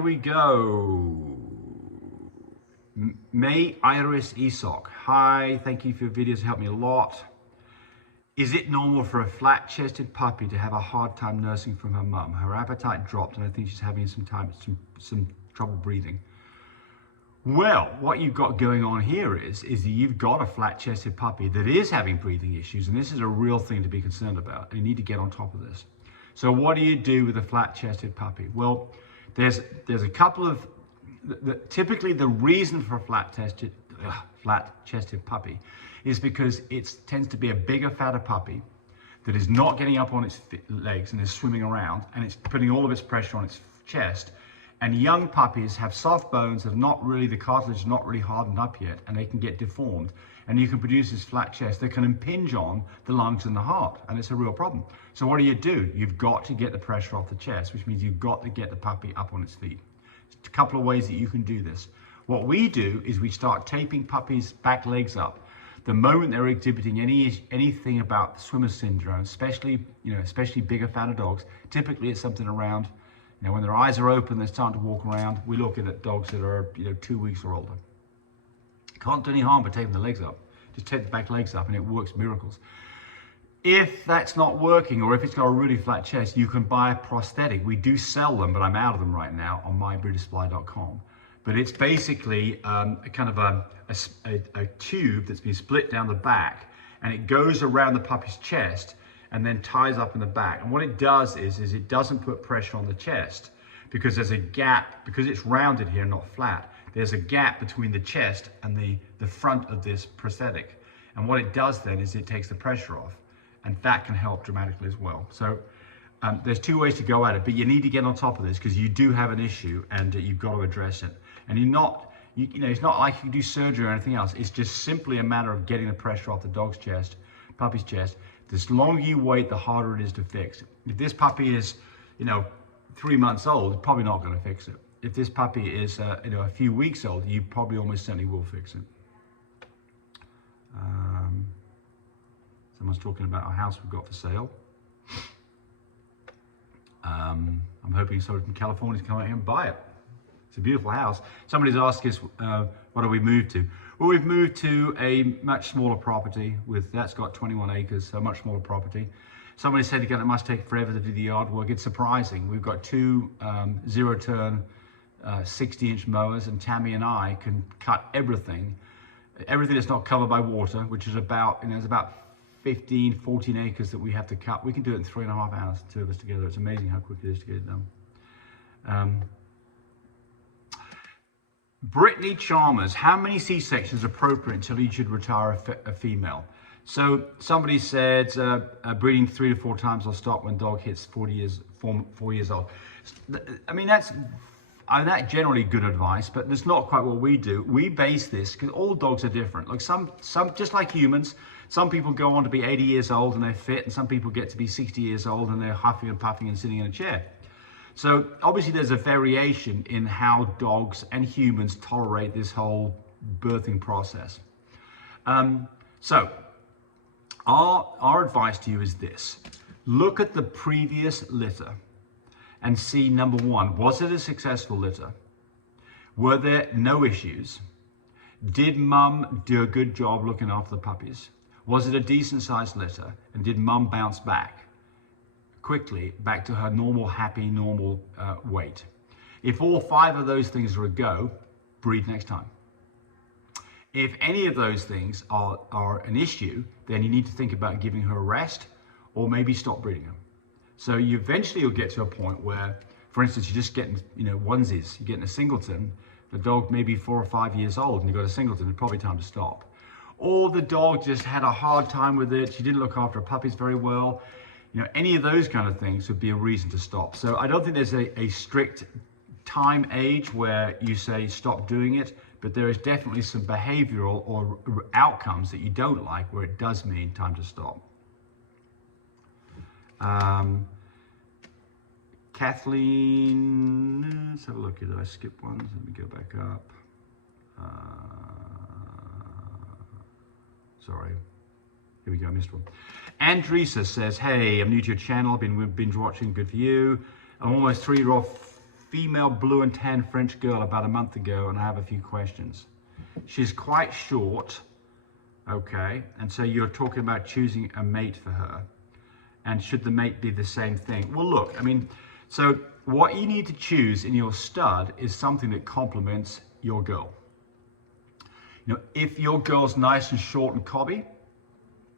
here we go. May Iris Esoc. Hi, thank you for your videos, helped me a lot. Is it normal for a flat-chested puppy to have a hard time nursing from her mum? Her appetite dropped and I think she's having some trouble breathing. Well, what you've got going on here is that you've got a flat-chested puppy that is having breathing issues, and this is a real thing to be concerned about. You need to get on top of this. So what do you do with a flat-chested puppy? Well, there's a couple of, typically the reason for a flat-chested puppy is because it tends to be a bigger, fatter puppy that is not getting up on its legs and is swimming around, and it's putting all of its pressure on its chest. And young puppies have soft bones that are not really, the cartilage is not really hardened up yet, and they can get deformed. And you can produce this flat chest that can impinge on the lungs and the heart, and it's a real problem. So what do? You've got to get the pressure off the chest, which means you've got to get the puppy up on its feet. There's a couple of ways that you can do this. What we do is we start taping puppies' back legs up. The moment they're exhibiting anything about swimmer syndrome, especially bigger, fatter dogs, typically it's something around, when their eyes are open, they're starting to walk around. We're looking at dogs that are 2 weeks or older. Can't do any harm by taping the legs up. Just tape the back legs up and it works miracles. If that's not working, or if it's got a really flat chest, you can buy a prosthetic. We do sell them, but I'm out of them right now on mybritishsupply.com. But it's basically a tube that's been split down the back, and it goes around the puppy's chest and then ties up in the back. And what it does is it doesn't put pressure on the chest, because there's a gap, because it's rounded here, not flat. There's a gap between the chest and the front of this prosthetic. And what it does then is it takes the pressure off, and that can help dramatically as well. So there's two ways to go at it, but you need to get on top of this because you do have an issue and you've got to address it. And it's not like you can do surgery or anything else. It's just simply a matter of getting the pressure off the dog's chest, puppy's chest. The longer you wait, the harder it is to fix. If this puppy is, 3 months old, you're probably not going to fix it. If this puppy is, a few weeks old, you probably almost certainly will fix it. Someone's talking about a house we've got for sale. I'm hoping someone from California to come out here and buy it. It's a beautiful house. Somebody's asked us, what do we move to? Well, we've moved to a much smaller property that's got 21 acres, so a much smaller property. Somebody said again, it must take forever to do the yard work. It's surprising. We've got two zero-turn 60-inch mowers, and Tammy and I can cut everything that's not covered by water, which is about, there's about 14 acres that we have to cut. We can do it in 3.5 hours, the two of us together. It's amazing how quick it is to get it done. Brittany Chalmers, how many C-sections are appropriate until you should retire a female? So somebody said breeding 3 to 4 times will stop when dog hits 4 years old. I mean, that's generally good advice, but that's not quite what we do. We base this, because all dogs are different. Like some just like humans, some people go on to be 80 years old and they're fit, and some people get to be 60 years old and they're huffing and puffing and sitting in a chair. So obviously there's a variation in how dogs and humans tolerate this whole birthing process. So our advice to you is this: look at the previous litter and see, number one, was it a successful litter? Were there no issues? Did mum do a good job looking after the puppies? Was it a decent sized litter? And did mum bounce back quickly back to her normal, happy, normal weight? If all 5 of those things are a go, breed next time. If any of those things are an issue, then you need to think about giving her a rest, or maybe stop breeding her. So you'll get to a point where, for instance, you're just getting, onesies, you're getting a singleton, the dog may be 4 or 5 years old and you've got a singleton, it's probably time to stop. Or the dog just had a hard time with it, she didn't look after her puppies very well. Any of those kind of things would be a reason to stop. So I don't think there's a strict time age where you say stop doing it, but there is definitely some behavioral or outcomes that you don't like where it does mean time to stop. Kathleen, let's have a look here. Did I skip one? Let me go back up. Sorry. Here we go, I missed one. Andresa says, hey, I'm new to your channel. I've been binge watching. Good for you. I'm almost 3 years off female blue and tan French girl about a month ago, and I have a few questions. She's quite short, okay, and so you're talking about choosing a mate for her. And should the mate be the same thing? Well, look, I mean, so what you need to choose in your stud is something that complements your girl. You know, if your girl's nice and short and cobby,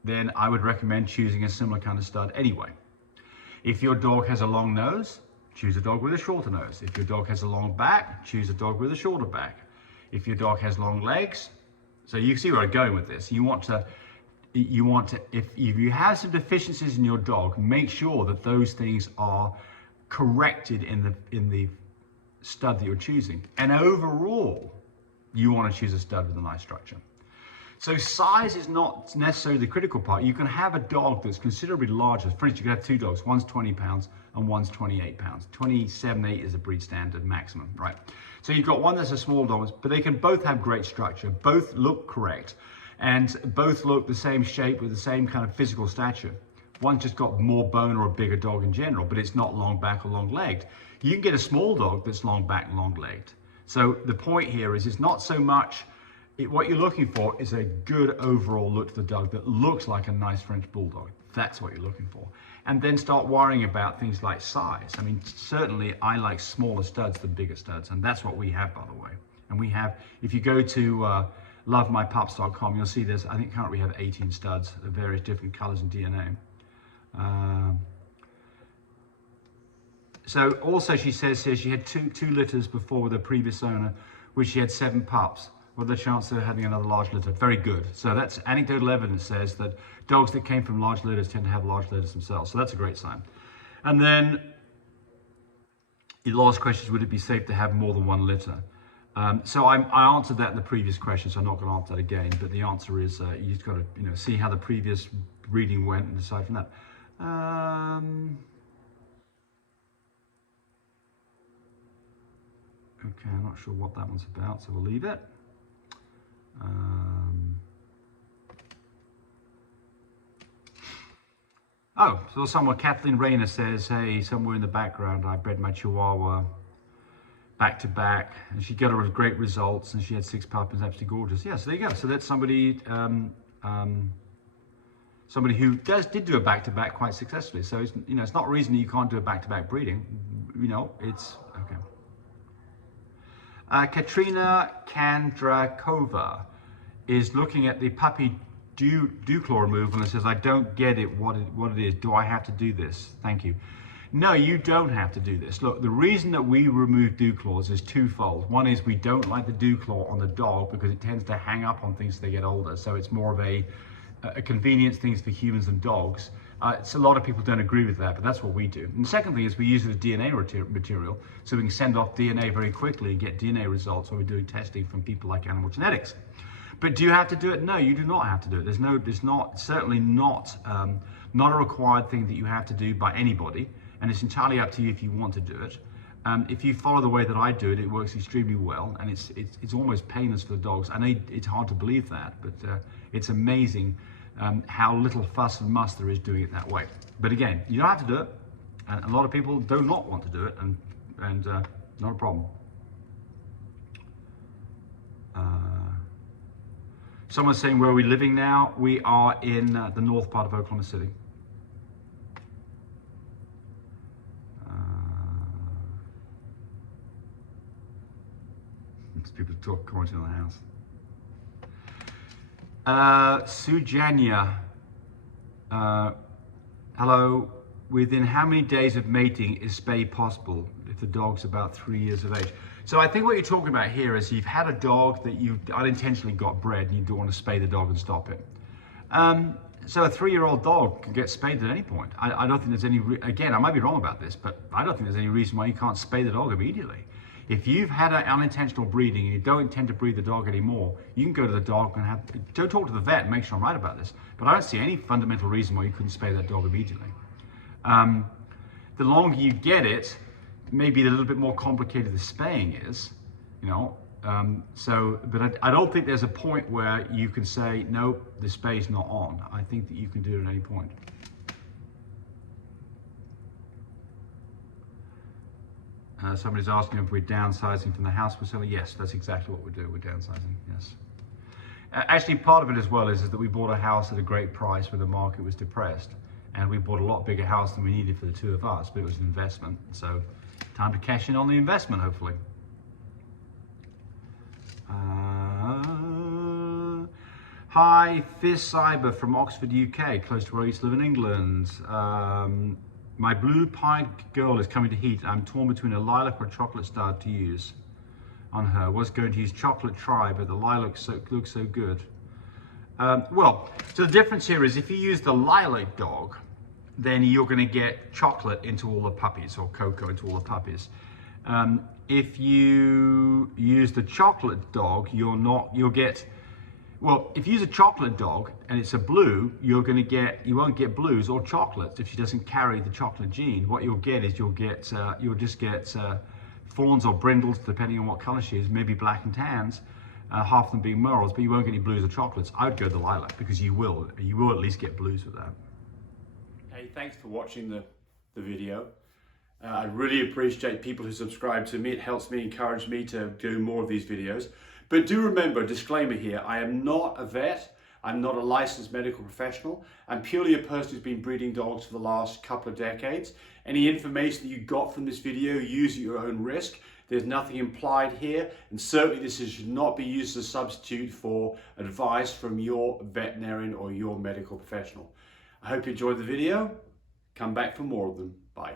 then I would recommend choosing a similar kind of stud anyway. If your dog has a long nose, choose a dog with a shorter nose. If your dog has a long back, choose a dog with a shorter back. If your dog has long legs, so you see where I'm going with this. You want to, if you have some deficiencies in your dog, make sure that those things are corrected in the stud that you're choosing. And overall, you want to choose a stud with a nice structure. So size is not necessarily the critical part. You can have a dog that's considerably larger. For instance, you can have two dogs. One's 20 pounds and one's 28 pounds. 27.8 is a breed standard maximum, right? So you've got one that's a small dog, but they can both have great structure, both look correct, and both look the same shape with the same kind of physical stature. One's just got more bone or a bigger dog in general, but it's not long back or long legged. You can get a small dog that's long back and long legged. So the point here is it's not so much, what you're looking for is a good overall look to the dog that looks like a nice French bulldog. That's what you're looking for. And then start worrying about things like size. I mean, certainly I like smaller studs than bigger studs, and that's what we have, by the way. And we have, if you go to lovemypups.com, you'll see this. I think currently we have 18 studs of various different colors and DNA. So also she says here she had two litters before with her previous owner, which she had 7 pups. What are the chances of having another large litter? Very good. So that's anecdotal evidence says that dogs that came from large litters tend to have large litters themselves. So that's a great sign. And then the last question is, would it be safe to have more than one litter? So I answered that in the previous question, so I'm not going to answer that again. But the answer is you just got to see how the previous breeding went and decide from that. Okay, I'm not sure what that one's about, so we'll leave it. So someone, Kathleen Rayner says, hey, somewhere in the background, I bred my Chihuahua back to back, and she got her great results, and she had 6 puppies, absolutely gorgeous. Yeah, so there you go. So that's somebody, somebody who did do a back to back quite successfully. So it's, it's not a reason that you can't do a back to back breeding. It's okay. Katrina Kandrakova is looking at the puppy dew claw removal and says, I don't get it, what it is. Do I have to do this? Thank you. No, you don't have to do this. Look, the reason that we remove dew claws is twofold. One is we don't like the dew claw on the dog because it tends to hang up on things as they get older. So it's more of a convenience thing for humans and dogs. So a lot of people don't agree with that, but that's what we do. And the second thing is we use it as DNA material, so we can send off DNA very quickly and get DNA results when we're doing testing from people like Animal Genetics. But do you have to do it? No, you do not have to do it. Certainly not a required thing that you have to do by anybody, and it's entirely up to you if you want to do it. If you follow the way that I do it, it works extremely well, and it's almost painless for the dogs. I know it's hard to believe that, but it's amazing how little fuss and muss there is doing it that way. But again, you don't have to do it, and a lot of people do not want to do it, and not a problem. Someone's saying, where are we living now? We are in the north part of Oklahoma City. People commenting on the house. Sujanya, hello. Within how many days of mating is spay possible if the dog's about 3 years of age? So I think what you're talking about here is you've had a dog that you unintentionally got bred and you don't want to spay the dog and stop it. So a 3-year-old dog can get spayed at any point. I don't think there's any, again, I might be wrong about this, but I don't think there's any reason why you can't spay the dog immediately. If you've had an unintentional breeding and you don't intend to breed the dog anymore, you can go to the dog and don't talk to the vet and make sure I'm right about this, but I don't see any fundamental reason why you couldn't spay that dog immediately. The longer you get it, maybe a little bit more complicated the spaying is, but I don't think there's a point where you can say, no, the spay's not on. I think that you can do it at any point. Somebody's asking if we're downsizing from the house we're selling. Yes, that's exactly what we're doing. We're downsizing, yes. Actually, part of it as well is that we bought a house at a great price when the market was depressed. And we bought a lot bigger house than we needed for the two of us, but it was an investment. So time to cash in on the investment, hopefully. Hi, Fizz Cyber from Oxford, UK, close to where I used to live in England. My blue pied girl is coming to heat. I'm torn between a lilac or a chocolate star to use on her. Was going to use chocolate try, but the lilac looks so good. Well, so the difference here is if you use the lilac dog, then you're going to get chocolate into all the puppies, or cocoa into all the puppies. If you use the chocolate dog, you'll get, well, if you use a chocolate dog and it's a blue, you won't get blues or chocolates if she doesn't carry the chocolate gene. What you'll get is you'll just get fawns or brindles, depending on what color she is, maybe black and tans, half of them being merles, but you won't get any blues or chocolates. I would go the lilac because you will at least get blues with that. Hey, thanks for watching the video. I really appreciate people who subscribe to me. It helps me, encourage me to do more of these videos. But do remember, disclaimer here, I am not a vet. I'm not a licensed medical professional. I'm purely a person who's been breeding dogs for the last couple of decades. Any information that you got from this video, use at your own risk. There's nothing implied here, and certainly this should not be used as a substitute for advice from your veterinarian or your medical professional. I hope you enjoyed the video. Come back for more of them. Bye.